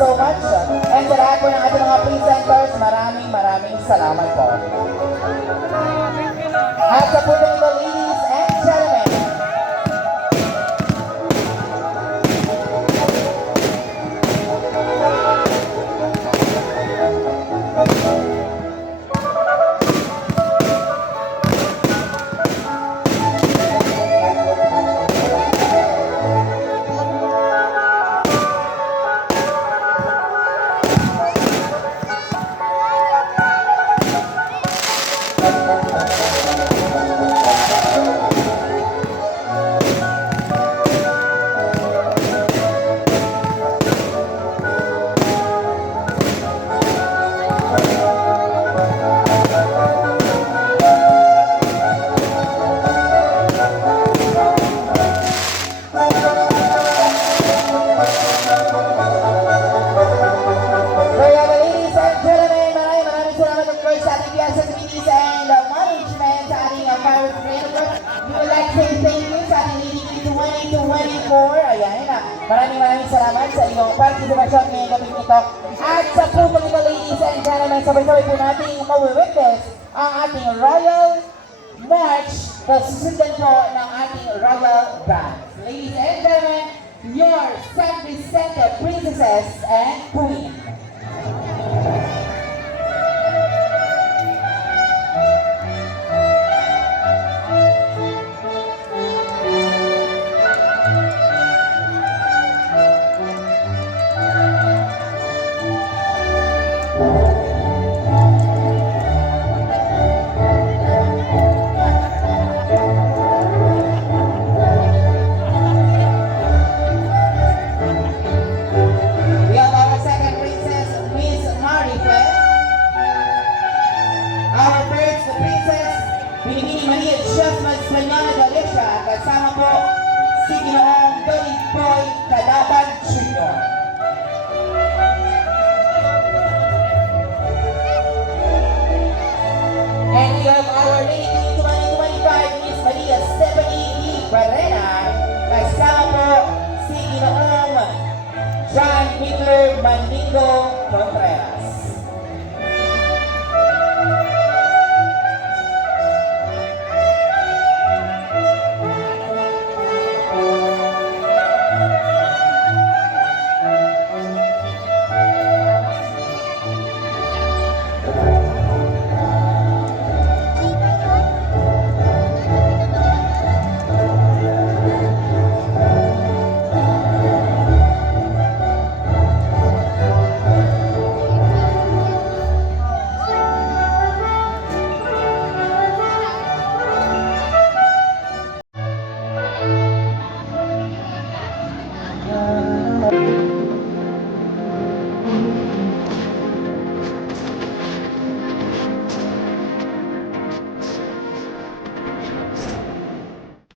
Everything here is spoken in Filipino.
so much. And sa lahat po ng ating mga presenters, maraming salamat po. At sa po ito, ladies and gentlemen, maraming salamat sa inyong participation ngayong gabi nito. At sa putong ito, ladies and gentlemen, sabay-sabay po natin mawi-witness ang ating Royal March na susundan po ng ating Royal Band. Ladies and gentlemen, your self-presented princesses and queen. Binibini Maria Chef Mastranyana Galicia, kasama po si Ginoong